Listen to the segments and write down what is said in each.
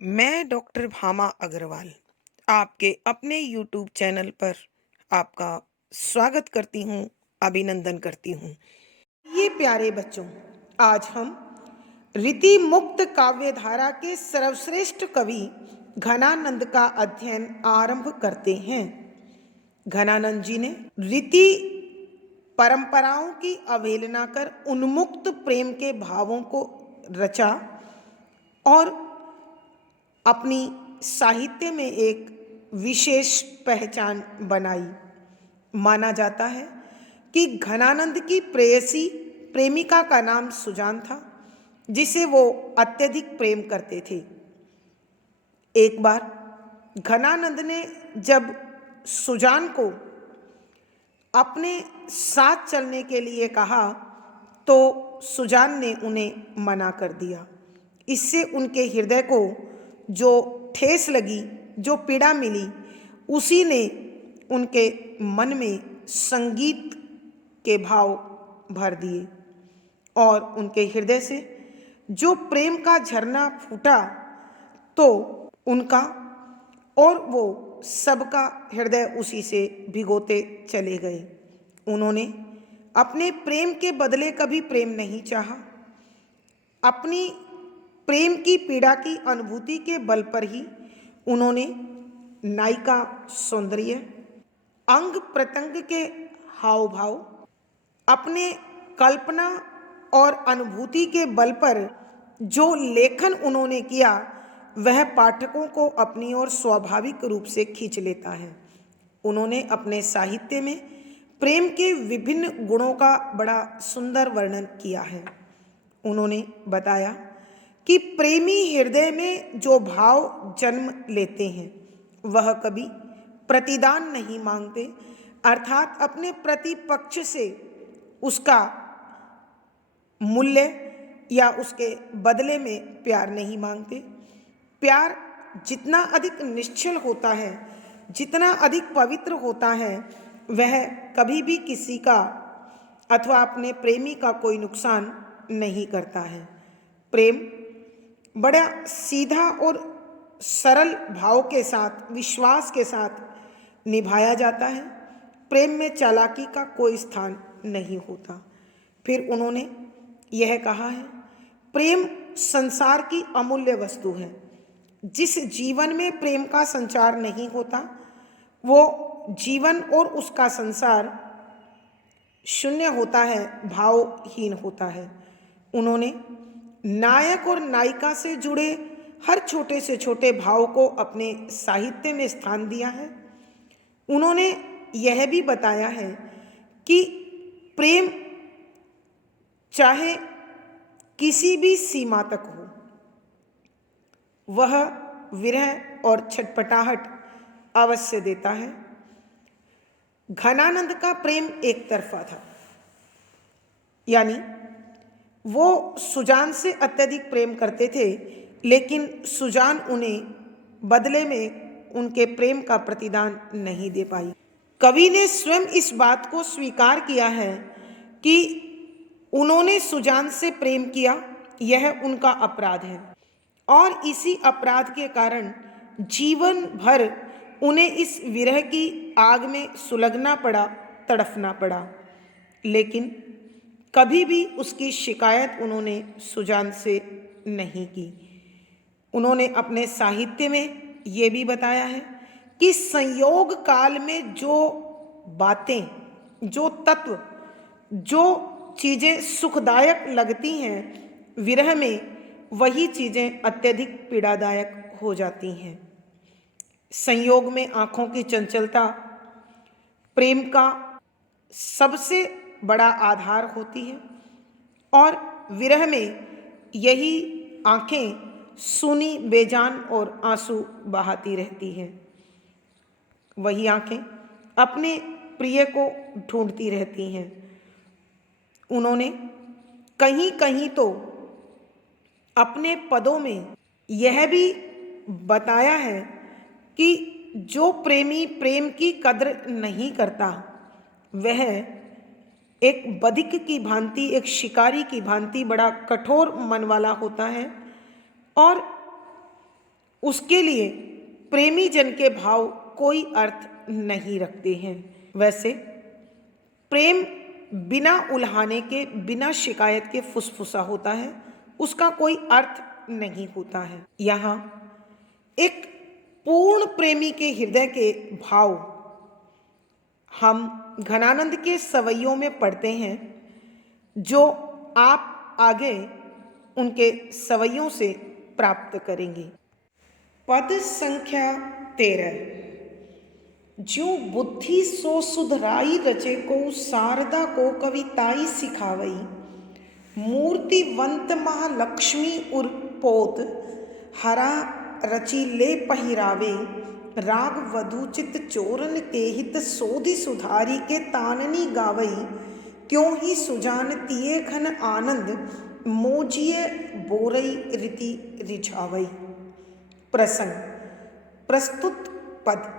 मैं डॉक्टर भामा अग्रवाल आपके अपने यूट्यूब चैनल पर आपका स्वागत करती हूँ, अभिनंदन करती हूँ। ये प्यारे बच्चों, आज हम रीति मुक्त काव्य धारा के सर्वश्रेष्ठ कवि घनानंद का अध्ययन आरंभ करते हैं। घनानंद जी ने रीति परंपराओं की अवहेलना कर उन्मुक्त प्रेम के भावों को रचा और अपनी साहित्य में एक विशेष पहचान बनाई। माना जाता है कि घनानंद की प्रेयसी प्रेमिका का नाम सुजान था, जिसे वो अत्यधिक प्रेम करते थे। एक बार घनानंद ने जब सुजान को अपने साथ चलने के लिए कहा तो सुजान ने उन्हें मना कर दिया। इससे उनके हृदय को जो ठेस लगी, जो पीड़ा मिली, उसी ने उनके मन में संगीत के भाव भर दिए और उनके हृदय से जो प्रेम का झरना फूटा तो उनका और वो सबका हृदय उसी से भिगोते चले गए। उन्होंने अपने प्रेम के बदले कभी प्रेम नहीं चाहा। अपनी प्रेम की पीड़ा की अनुभूति के बल पर ही उन्होंने नायिका सौंदर्य, अंग प्रत्यंग के हाव भाव, अपने कल्पना और अनुभूति के बल पर जो लेखन उन्होंने किया वह पाठकों को अपनी ओर स्वाभाविक रूप से खींच लेता है। उन्होंने अपने साहित्य में प्रेम के विभिन्न गुणों का बड़ा सुंदर वर्णन किया है। उन्होंने बताया कि प्रेमी हृदय में जो भाव जन्म लेते हैं वह कभी प्रतिदान नहीं मांगते, अर्थात अपने प्रतिपक्ष से उसका मूल्य या उसके बदले में प्यार नहीं मांगते। प्यार जितना अधिक निश्चल होता है, जितना अधिक पवित्र होता है, वह कभी भी किसी का अथवा अपने प्रेमी का कोई नुकसान नहीं करता है। प्रेम बड़ा सीधा और सरल भाव के साथ, विश्वास के साथ निभाया जाता है। प्रेम में चालाकी का कोई स्थान नहीं होता। फिर उन्होंने यह कहा है, प्रेम संसार की अमूल्य वस्तु है। जिस जीवन में प्रेम का संचार नहीं होता वो जीवन और उसका संसार शून्य होता है, भावहीन होता है। उन्होंने नायक और नायिका से जुड़े हर छोटे से छोटे भाव को अपने साहित्य में स्थान दिया है। उन्होंने यह भी बताया है कि प्रेम चाहे किसी भी सीमा तक हो, वह विरह और छटपटाहट अवश्य देता है। घनानंद का प्रेम एक तरफा था, यानी वो सुजान से अत्यधिक प्रेम करते थे, लेकिन सुजान उन्हें बदले में उनके प्रेम का प्रतिदान नहीं दे पाई। कवि ने स्वयं इस बात को स्वीकार किया है कि उन्होंने सुजान से प्रेम किया, यह उनका अपराध है और इसी अपराध के कारण जीवन भर उन्हें इस विरह की आग में सुलगना पड़ा, तड़फना पड़ा। लेकिन कभी भी उसकी शिकायत उन्होंने सुजान से नहीं की। उन्होंने अपने साहित्य में ये भी बताया है कि संयोग काल में जो बातें, जो तत्व, जो चीज़ें सुखदायक लगती हैं, विरह में वही चीज़ें अत्यधिक पीड़ादायक हो जाती हैं। संयोग में आँखों की चंचलता प्रेम का सबसे बड़ा आधार होती है और विरह में यही आँखें सूनी, बेजान और आंसू बहाती रहती हैं। वही आँखें अपने प्रिय को ढूंढती रहती हैं। उन्होंने कहीं कहीं तो अपने पदों में यह भी बताया है कि जो प्रेमी प्रेम की कद्र नहीं करता वह एक बधिक की भांति, एक शिकारी की भांति बड़ा कठोर मन वाला होता है और उसके लिए प्रेमी जन के भाव कोई अर्थ नहीं रखते हैं। वैसे प्रेम बिना उल्हाने के, बिना शिकायत के फुसफुसा होता है, उसका कोई अर्थ नहीं होता है। यहाँ एक पूर्ण प्रेमी के हृदय के भाव हम घनानंद के सवैयों में पढ़ते हैं, जो आप आगे उनके सवैयों से प्राप्त करेंगे। पद संख्या 13। ज्यों बुद्धि सो सुधराई रचे को शारदा को कविताई सिखावई, मूर्तिवंत महालक्ष्मी उर पोत हरा रची ले पहिरावे, राग वधु चित चोरन के हित सोधि सुधारी के ताननी गावई, त्यों ही सुजान तिये घन आनंद मोजिए बोरई रीति रिझावई। प्रसंग। प्रस्तुत पद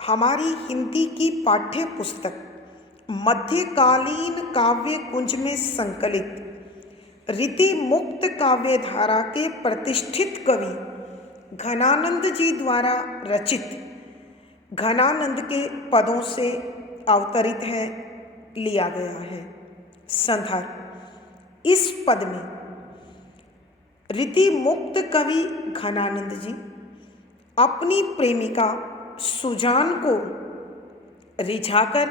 हमारी हिंदी की पाठ्य पुस्तक मध्यकालीन काव्य कुंज में संकलित रीति मुक्त काव्य धारा के प्रतिष्ठित कवि घनानंद जी द्वारा रचित घनानंद के पदों से अवतरित है, लिया गया है। संदर्भ। इस पद में रीति मुक्त कवि घनानंद जी अपनी प्रेमिका सुजान को रिझाकर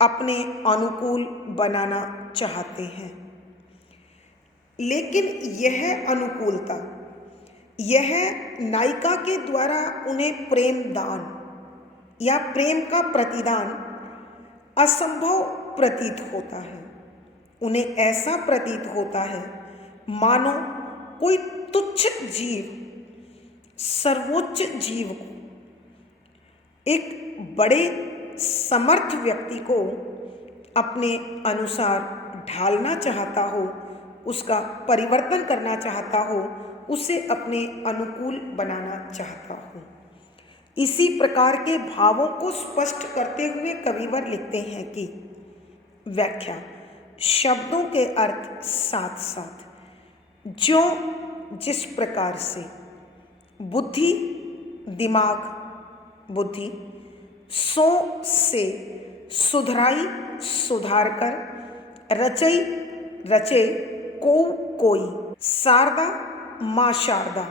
अपने अनुकूल बनाना चाहते हैं, लेकिन यह अनुकूलता, यह नायिका के द्वारा उन्हें प्रेम दान या प्रेम का प्रतिदान असंभव प्रतीत होता है। उन्हें ऐसा प्रतीत होता है मानो कोई तुच्छ जीव सर्वोच्च जीव को, एक बड़े समर्थ व्यक्ति को अपने अनुसार ढालना चाहता हो, उसका परिवर्तन करना चाहता हो, उसे अपने अनुकूल बनाना चाहता हो। इसी प्रकार के भावों को स्पष्ट करते हुए कविवर लिखते हैं कि व्याख्या। शब्दों के अर्थ साथ साथ जो जिस प्रकार से बुद्धि, दिमाग, बुद्धि, सो से सुधराई सुधार कर, रचई रचे को कोई, शारदा माँ शारदा,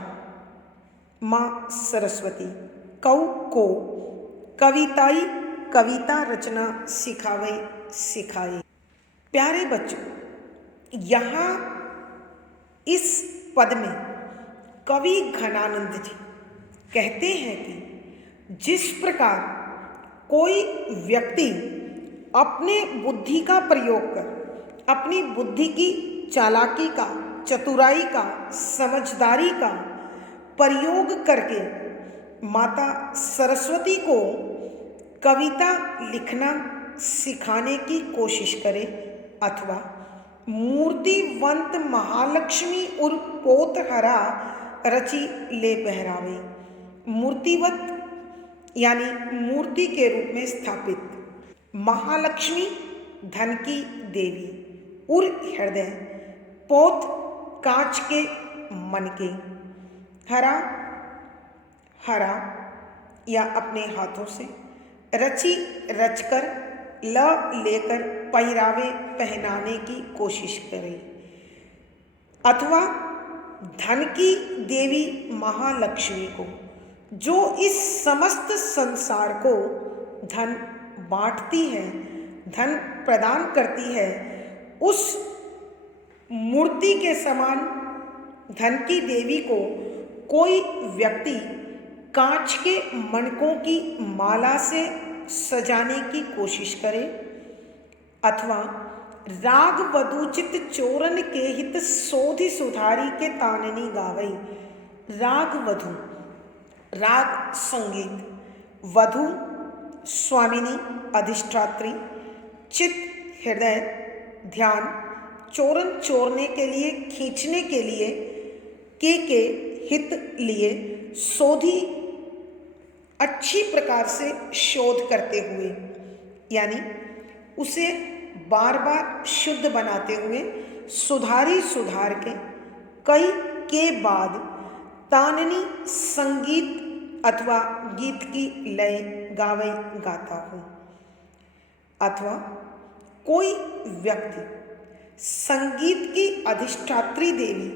माँ सरस्वती, कौ को, कविताई कविता रचना सिखावई सिखाई। प्यारे बच्चों, यहाँ इस पद में कवि घनानंद जी कहते हैं कि जिस प्रकार कोई व्यक्ति अपने बुद्धि का प्रयोग कर, अपनी बुद्धि की चालाकी का, चतुराई का, समझदारी का प्रयोग करके माता सरस्वती को कविता लिखना सिखाने की कोशिश करे, अथवा मूर्तिवंत महालक्ष्मी उर पोतहरा रचि ले पहरावे, मूर्तिवत यानी मूर्ति के रूप में स्थापित, महालक्ष्मी धन की देवी, उर हृदय, पोत कांच के मन के, हरा हरा या अपने हाथों से, रची रचकर, ल लेकर पहरावे पहनाने की कोशिश करे, अथवा धन की देवी महालक्ष्मी को, जो इस समस्त संसार को धन बांटती है, धन प्रदान करती है, उस मूर्ति के समान धन की देवी को कोई व्यक्ति कांच के मणकों की माला से सजाने की कोशिश करे, अथवा राग वधुचित चोरन के हित सोधि सुधारी के ताननी गावई। राग वधु, राग संगीत, वधु स्वामिनी अधिष्ठात्री, चित हृदय ध्यान, चोरन चोरने के लिए, खींचने के लिए, के हित लिए, शोधी अच्छी प्रकार से शोध करते हुए, यानी उसे बार बार शुद्ध बनाते हुए, सुधारी सुधार के, कई के बाद ताननी संगीत अथवा गीत की लय गावे गाता हूँ, अथवा कोई व्यक्ति संगीत की अधिष्ठात्री देवी,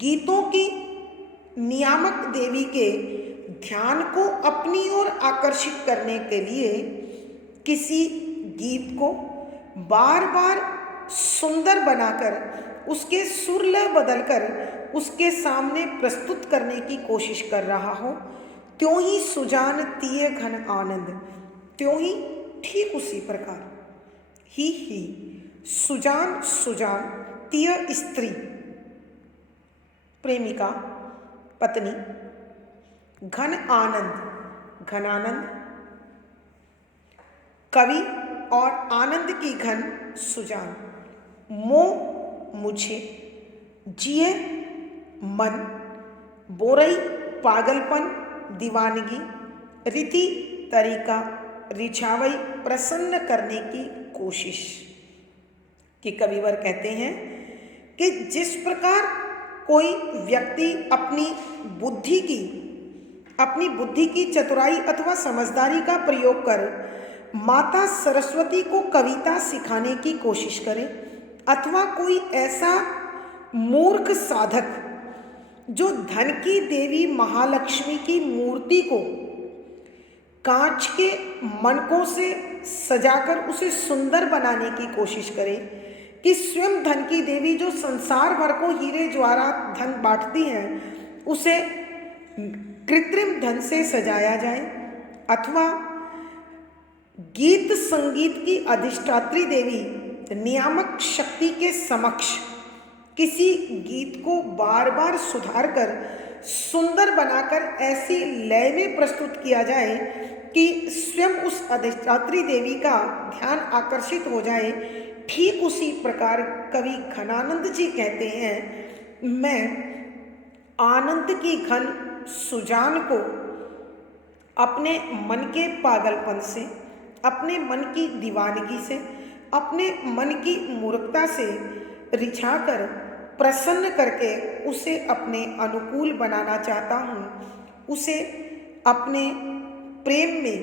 गीतों की नियामक देवी के ध्यान को अपनी ओर आकर्षित करने के लिए किसी गीत को बार बार सुंदर बनाकर उसके सुर लय बदलकर उसके सामने प्रस्तुत करने की कोशिश कर रहा हो, त्यों ही सुजान तिय घन आनंद, त्यों ही ठीक उसी प्रकार ही सुजान सुजान तिय स्त्री, प्रेमिका, पत्नी, घन आनंद, घनानंद, कवि और आनंद की घन सुजान, मोह मुझे, जिए मन, बोरई पागलपन दीवानगी, रीति तरीका रिझावई प्रसन्न करने की कोशिश। कि कविवर कहते हैं कि जिस प्रकार कोई व्यक्ति अपनी बुद्धि की चतुराई अथवा समझदारी का प्रयोग कर माता सरस्वती को कविता सिखाने की कोशिश करे, अथवा कोई ऐसा मूर्ख साधक जो धन की देवी महालक्ष्मी की मूर्ति को कांच के मनकों से सजाकर उसे सुंदर बनाने की कोशिश करे, कि स्वयं धन की देवी जो संसार भर को हीरे जवाहरात धन बांटती हैं उसे कृत्रिम धन से सजाया जाए, अथवा गीत संगीत की अधिष्ठात्री देवी नियामक शक्ति के समक्ष किसी गीत को बार बार सुधार कर सुंदर बनाकर ऐसी लय में प्रस्तुत किया जाए कि स्वयं उस अधिष्ठात्री देवी का ध्यान आकर्षित हो जाए। ठीक उसी प्रकार कवि घनानंद जी कहते हैं, मैं आनंद की घन सुजान को अपने मन के पागलपन से, अपने मन की दीवानगी से, अपने मन की मूर्खता से रिझाकर प्रसन्न करके उसे अपने अनुकूल बनाना चाहता हूँ, उसे अपने प्रेम में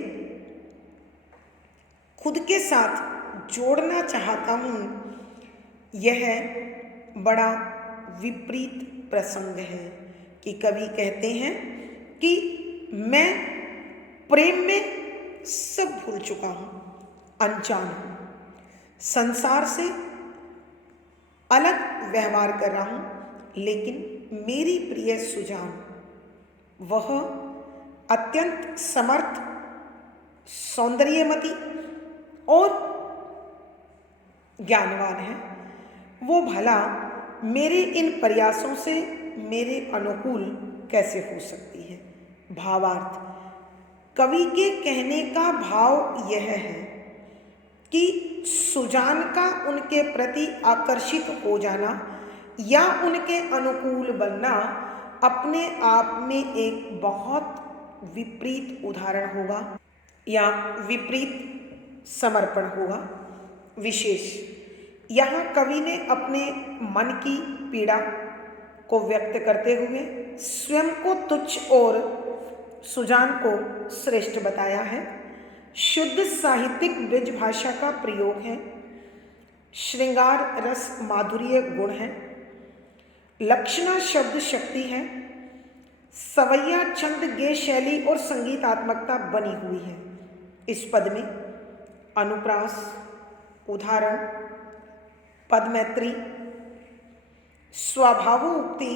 खुद के साथ जोड़ना चाहता हूँ। यह बड़ा विपरीत प्रसंग है कि कवि कहते हैं कि मैं प्रेम में सब भूल चुका हूँ, अनजान हूँ, संसार से अलग व्यवहार कर रहा हूँ, लेकिन मेरी प्रिय सुजान वह अत्यंत समर्थ, सौंदर्यमती और ज्ञानवान है। वो भला मेरे इन प्रयासों से मेरे अनुकूल कैसे हो सकती है। भावार्थ, कवि के कहने का भाव यह है कि सुजान का उनके प्रति आकर्षित हो जाना या उनके अनुकूल बनना अपने आप में एक बहुत विपरीत उदाहरण होगा या विपरीत समर्पण होगा। विशेष यहाँ कवि ने अपने मन की पीड़ा को व्यक्त करते हुए स्वयं को तुच्छ और सुजान को श्रेष्ठ बताया है। शुद्ध साहित्यिक ब्रज भाषा का प्रयोग है, श्रृंगार रस माधुर्य गुण है, लक्षणा शब्द शक्ति है, सवैया छंद गे शैली और संगीतात्मकता बनी हुई है। इस पद में अनुप्रास, उदाहरण, पदमैत्री, स्वभावोक्ति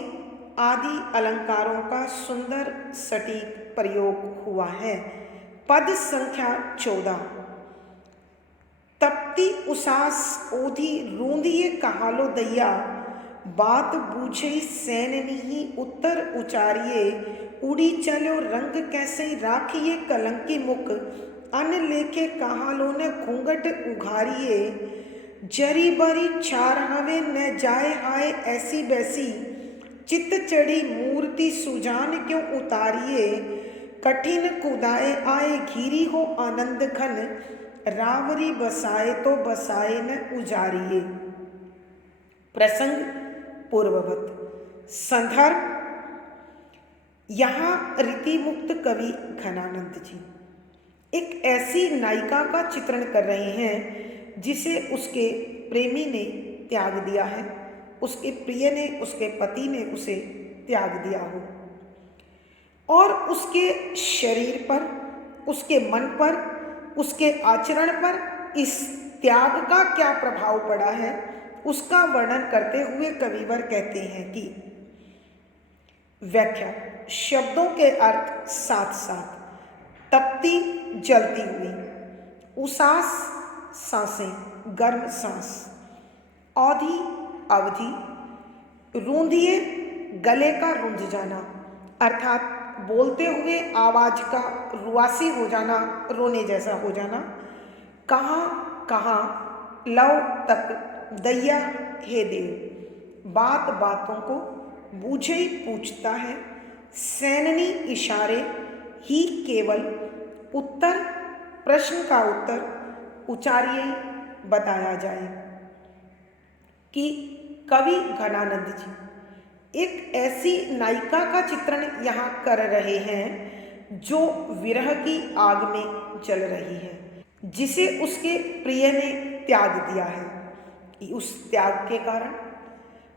आदि अलंकारों का सुंदर सटीक प्रयोग हुआ है। पद संख्या 14। तपती उसास ओधी रूंदिये कहालो दैया, बात बूझई सैन नहीं उत्तर उचारिये, उड़ी चलो रंग कैसे राखिए कलंकी मुख, अन लेखे कहालो ने घूंघट उघारिये, जरी बरी चार हवे न जाए हाय ऐसी बैसी, चित चढ़ी मूर्ति सुजान क्यों उतारिये, कठिन कुदाए आए घीरी हो आनंद घन, रावरी बसाए तो बसाए न उजारिये। प्रसंग पूर्ववत। संदर्भ यहाँ रीतिमुक्त कवि घनानंद जी एक ऐसी नायिका का चित्रण कर रहे हैं जिसे उसके प्रेमी ने त्याग दिया है, उसके प्रिय ने, उसके पति ने उसे त्याग दिया हो, और उसके शरीर पर, उसके मन पर, उसके आचरण पर इस त्याग का क्या प्रभाव पड़ा है, उसका वर्णन करते हुए कविवर कहते हैं कि व्याख्या, शब्दों के अर्थ साथ साथ तपती जलती हुई, उसास सांसें, गर्म सांस, अवधि अवधि, रूंधिए गले का रूंझ जाना, अर्थात बोलते हुए आवाज का रुआसी हो जाना, रोने जैसा हो जाना, कहाँ कहाँ लव तक दैया हे देव, बात बातों को बूझे ही पूछता है, सैननी इशारे ही केवल उत्तर, प्रश्न का उत्तर उचारिए बताया जाए। कि कवि घनानंद जी एक ऐसी नायिका का चित्रण यहाँ कर रहे हैं जो विरह की आग में जल रही है, जिसे उसके प्रिय ने त्याग दिया है। उस त्याग के कारण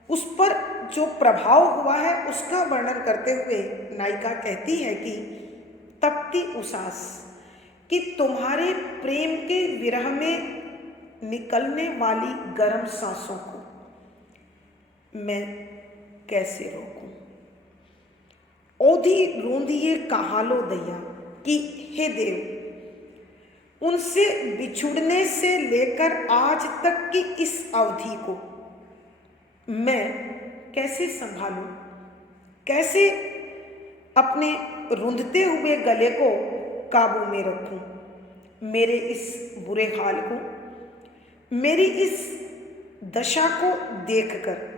उस पर जो प्रभाव हुआ है उसका वर्णन करते हुए नायिका कहती है कि तपती उसास, कि तुम्हारे प्रेम के विरह में निकलने वाली गर्म सांसों को मैं कैसे रोकूं। ओधी रूंधिए कहाँ लो दैया, कि हे देव, उनसे बिछुड़ने से लेकर आज तक की इस अवधि को मैं कैसे संभालूं, कैसे अपने रुंधते हुए गले को काबू में रखूं। मेरे इस बुरे हाल को, मेरी इस दशा को देखकर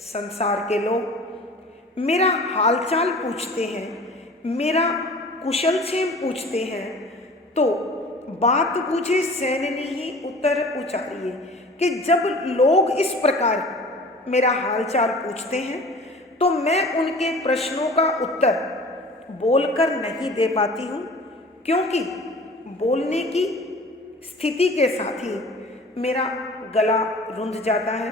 संसार के लोग मेरा हालचाल पूछते हैं, मेरा कुशल क्षेम पूछते हैं, तो बात बूझे सैननी ही उत्तर उचारिए, कि जब लोग इस प्रकार मेरा हालचाल पूछते हैं तो मैं उनके प्रश्नों का उत्तर बोलकर नहीं दे पाती हूँ, क्योंकि बोलने की स्थिति के साथ ही मेरा गला रुंध जाता है,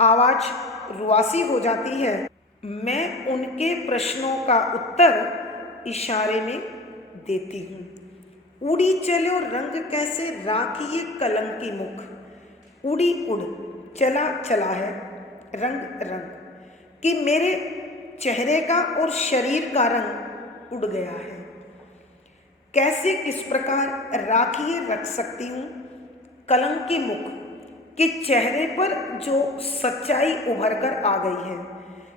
आवाज रुआसी हो जाती है। मैं उनके प्रश्नों का उत्तर इशारे में देती हूँ। उड़ी चलो रंग कैसे राखिए कलंकी मुख, उड़ी उड़ चला चला है रंग रंग, कि मेरे चेहरे का और शरीर का रंग उड़ गया है। कैसे किस प्रकार राखिए रख सकती हूँ कलंकी मुख, कि चेहरे पर जो सच्चाई उभर कर आ गई है,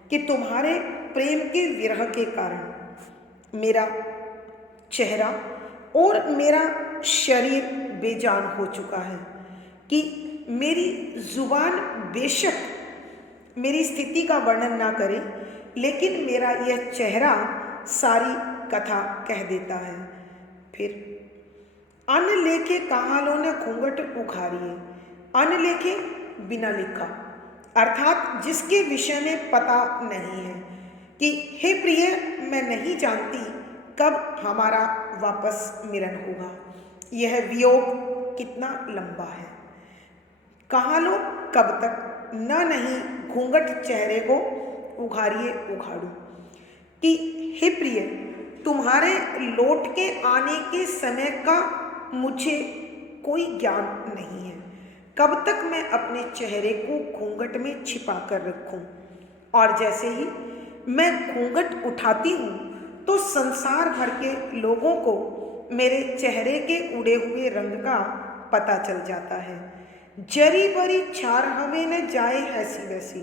कि तुम्हारे प्रेम के विरह के कारण मेरा चेहरा और मेरा शरीर बेजान हो चुका है, कि मेरी जुबान बेशक मेरी स्थिति का वर्णन ना करे, लेकिन मेरा यह चेहरा सारी कथा कह देता है। फिर अन लेखे कहाँ लो ने घूंघट उखाड़िए, अन लेखे बिना लिखा, अर्थात जिसके विषय में पता नहीं है, कि हे प्रिय, मैं नहीं जानती कब हमारा वापस मिलन होगा, यह वियोग कितना लंबा है, कहाँ लो कब तक, न नहीं घूंघट चेहरे को उघाड़िए उघाड़ू, कि हे प्रिय, तुम्हारे लौट के आने के समय का मुझे कोई ज्ञान नहीं है, कब तक मैं अपने चेहरे को घूंघट में छिपा कर रखूं, और जैसे ही मैं घूंघट उठाती हूँ तो संसार भर के लोगों को मेरे चेहरे के उड़े हुए रंग का पता चल जाता है। जरी बरी छार हमें न जाए ऐसी वैसी,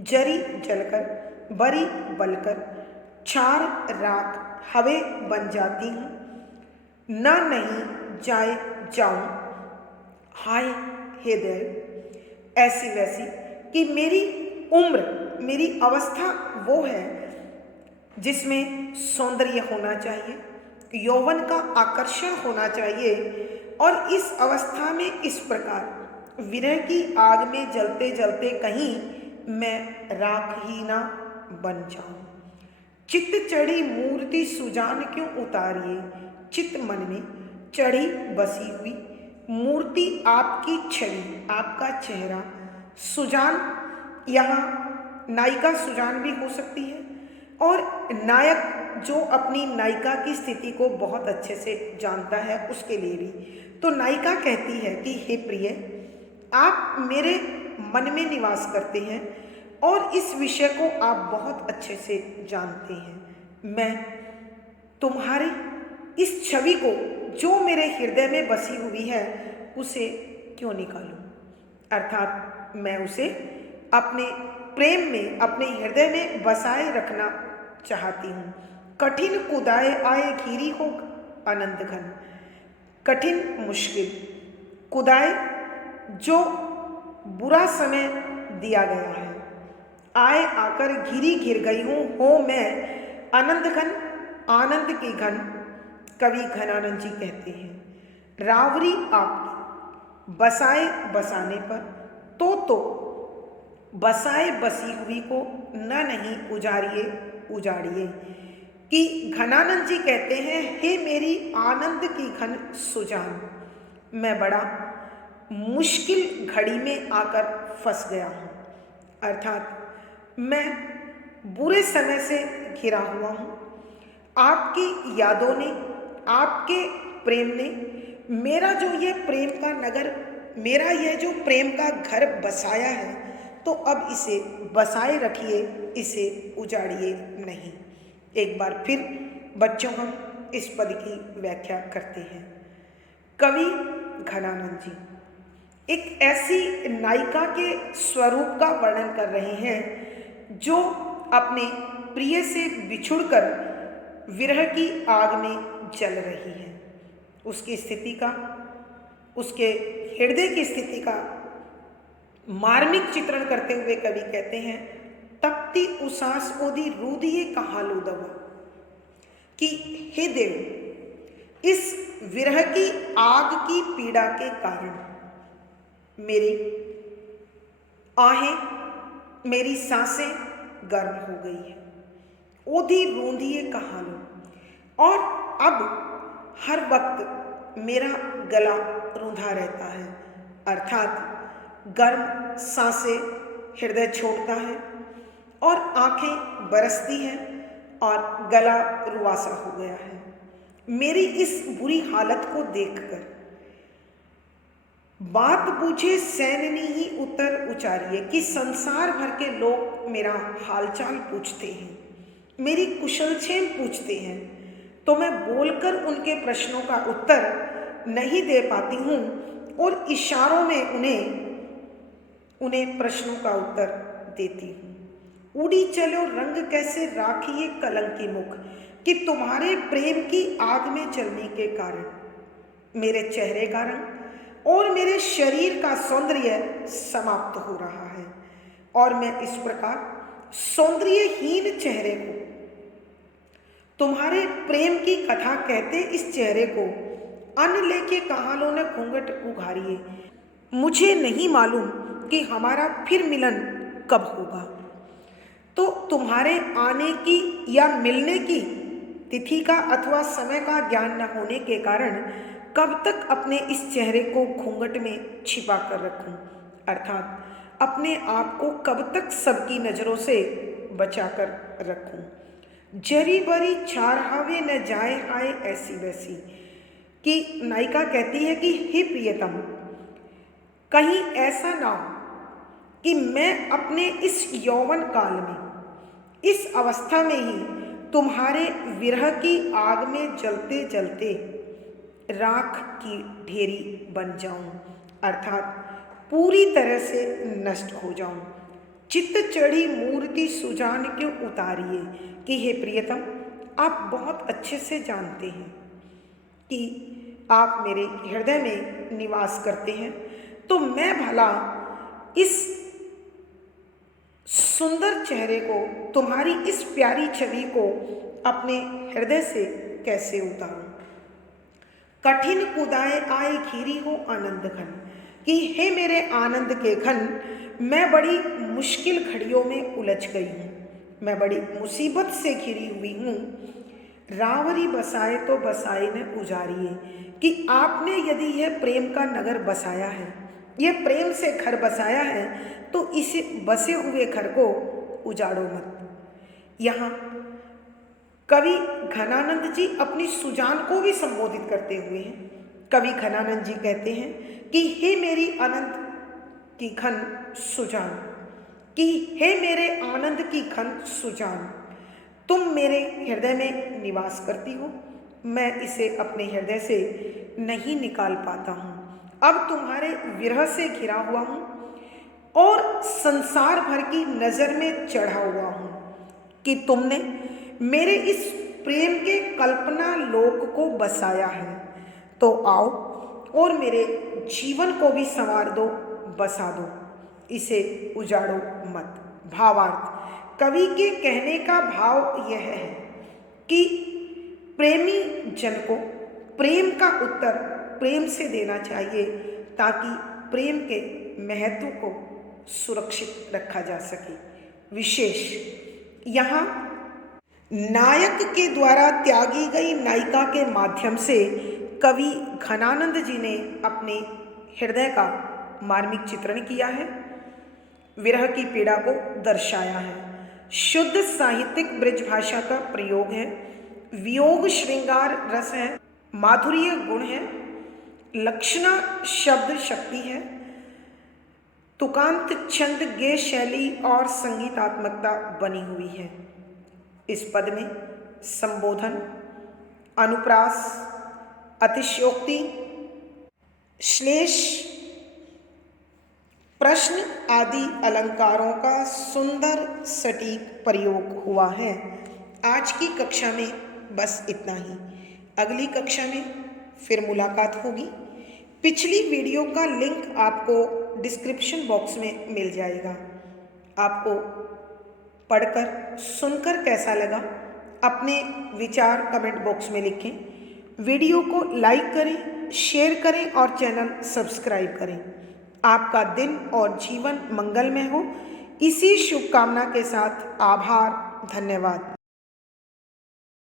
जरी जलकर बरी बलकर छार राख हवे बन जाती हूँ, न नहीं जाए जाऊं हाय हे देव, ऐसी वैसी, कि मेरी उम्र, मेरी अवस्था वो है जिसमें सौंदर्य होना चाहिए, यौवन का आकर्षण होना चाहिए, और इस अवस्था में इस प्रकार विरह की आग में जलते जलते कहीं मैं राख ही ना बन जाऊं। चित्त चढ़ी मूर्ति सुजान क्यों उतारिए। चित्त मन में चढ़ी बसी हुई मूर्ति आपकी छवि, आपका चेहरा। सुजान यहाँ नायिका सुजान भी हो सकती है, और नायक जो अपनी नायिका की स्थिति को बहुत अच्छे से जानता है उसके लिए भी। तो नायिका कहती है कि हे प्रिय, आप मेरे मन में निवास करते हैं और इस विषय को आप बहुत अच्छे से जानते हैं। मैं तुम्हारी इस छवि को जो मेरे हृदय में बसी हुई है उसे क्यों निकालूं, अर्थात मैं उसे अपने प्रेम में, अपने हृदय में बसाए रखना चाहती हूँ। कठिन कुदाए आए घिरी हो आनंद घन। कठिन मुश्किल कुदाए जो बुरा समय दिया गया है, आए आकर घिरी घिर गई हूँ हो मैं आनंद घन, आनंद की घन। कवि घनानंद जी कहते हैं रावरी आपकी बसाए बसाने पर तो बसाए बसी हुई को न नहीं उजाड़िए उजाड़िए। कि घनानंद जी कहते हैं हे मेरी आनंद की घन सुजान, मैं बड़ा मुश्किल घड़ी में आकर फंस गया हूँ, अर्थात मैं बुरे समय से घिरा हुआ हूँ। आपकी यादों ने, आपके प्रेम ने मेरा जो ये प्रेम का नगर, मेरा यह जो प्रेम का घर बसाया है, तो अब इसे बसाए रखिए, इसे उजाड़िए नहीं। एक बार फिर बच्चों हम इस पद की व्याख्या करते हैं। कवि घनानंद जी एक ऐसी नायिका के स्वरूप का वर्णन कर रहे हैं जो अपने प्रिय से बिछुड़कर विरह की आग में जल रही है। उसकी स्थिति का, उसके हृदय की स्थिति का मार्मिक चित्रण करते हुए कवि कहते हैं तपती उसास ओदी रूदिये कहाँ लो दवा। कि हे देव, इस विरह की आग की पीड़ा के कारण मेरी आहें, मेरी सांसें गर्म हो गई है। ओधी रूंधिए कहाँ लो, और अब हर वक्त मेरा गला रूंधा रहता है, अर्थात गर्म सांसें हृदय छोड़ता है और आंखें बरसती हैं और गला रुआसा हो गया है। मेरी इस बुरी हालत को देखकर बात पूछे सैननी ही उत्तर उचारिए। कि संसार भर के लोग मेरा हालचाल पूछते हैं, मेरी कुशलक्षेम पूछते हैं, तो मैं बोलकर उनके प्रश्नों का उत्तर नहीं दे पाती हूँ और इशारों में उन्हें प्रश्नों का उत्तर देती हूँ। उड़ी चलो रंग कैसे राखिए कलंकी मुख। कि तुम्हारे प्रेम की आग में जलने के कारण मेरे चेहरे का रंग और मेरे शरीर का सौंदर्य समाप्त हो रहा है, और मैं इस प्रकार सौंदर्यहीन चेहरे को, तुम्हारे प्रेम की कथा कहते इस चेहरे को अन्न लेके कहाँ लो न घूंघट उघारिए। मुझे नहीं मालूम कि हमारा फिर मिलन कब होगा। तो तुम्हारे आने की या मिलने की तिथि का अथवा समय का ज्ञान न होने के कारण कब तक अपने इस चेहरे को घूंघट में छिपा कर रखूं, अर्थात अपने आप को कब तक सबकी नज़रों से बचा कर रखूं। जरी बरी चारहावे न जाए हाय ऐसी वैसी। कि नायिका कहती है कि हे प्रियतम, कहीं ऐसा ना हो कि मैं अपने इस यौवन काल में, इस अवस्था में ही तुम्हारे विरह की आग में जलते जलते राख की ढेरी बन जाऊं, अर्थात पूरी तरह से नष्ट हो जाऊं। चित्त चढ़ी मूर्ति सुजान क्यों उतारिए। कि हे प्रियतम, आप बहुत अच्छे से जानते हैं कि आप मेरे हृदय में निवास करते हैं, तो मैं भला इस सुंदर चेहरे को, तुम्हारी इस प्यारी छवि को अपने हृदय से कैसे उतारूं। कठिन कुदाए आए घिरी हो आनंद घन। कि हे मेरे आनंद के घन, मैं बड़ी मुश्किल घड़ियों में उलझ गई हूँ, मैं बड़ी मुसीबत से घिरी हुई हूँ। रावरी बसाए तो बसाए न उजारिए, कि आपने यदि यह प्रेम का नगर बसाया है, यह प्रेम से घर बसाया है, तो इस बसे हुए घर को उजाड़ो मत। यहाँ कवि घनानंद जी अपनी सुजान को भी संबोधित करते हुए हैं। कवि घनानंद जी कहते हैं कि हे मेरी अनंत की घन सुजान, कि हे मेरे आनंद की घन सुजान, तुम मेरे हृदय में निवास करती हो, मैं इसे अपने हृदय से नहीं निकाल पाता हूँ। अब तुम्हारे विरह से घिरा हुआ हूँ और संसार भर की नज़र में चढ़ा हुआ हूँ कि तुमने मेरे इस प्रेम के कल्पना लोक को बसाया है, तो आओ और मेरे जीवन को भी संवार दो, बसा दो, इसे उजाड़ो मत। भावार्थ, कवि के कहने का भाव यह है कि प्रेमी जन को प्रेम का उत्तर प्रेम से देना चाहिए, ताकि प्रेम के महत्व को सुरक्षित रखा जा सके। विशेष यहाँ नायक के द्वारा त्यागी गई नायिका के माध्यम से कवि घनानंद जी ने अपने हृदय का मार्मिक चित्रण किया है, विरह की पीड़ा को दर्शाया है। शुद्ध साहित्यिक ब्रज भाषा का प्रयोग है, वियोग श्रृंगार रस है, माधुर्य गुण है, लक्षणा शब्द शक्ति है, तुकांत छंद गे शैली और संगीतात्मकता बनी हुई है। इस पद में संबोधन, अनुप्रास, अतिशयोक्ति, श्लेष, प्रश्न आदि अलंकारों का सुंदर सटीक प्रयोग हुआ है। आज की कक्षा में बस इतना ही। अगली कक्षा में फिर मुलाकात होगी। पिछली वीडियो का लिंक आपको डिस्क्रिप्शन बॉक्स में मिल जाएगा। आपको पढ़कर सुनकर कैसा लगा, अपने विचार कमेंट बॉक्स में लिखें। वीडियो को लाइक करें, शेयर करें और चैनल सब्सक्राइब करें। आपका दिन और जीवन मंगलमय हो, इसी शुभकामना के साथ आभार, धन्यवाद।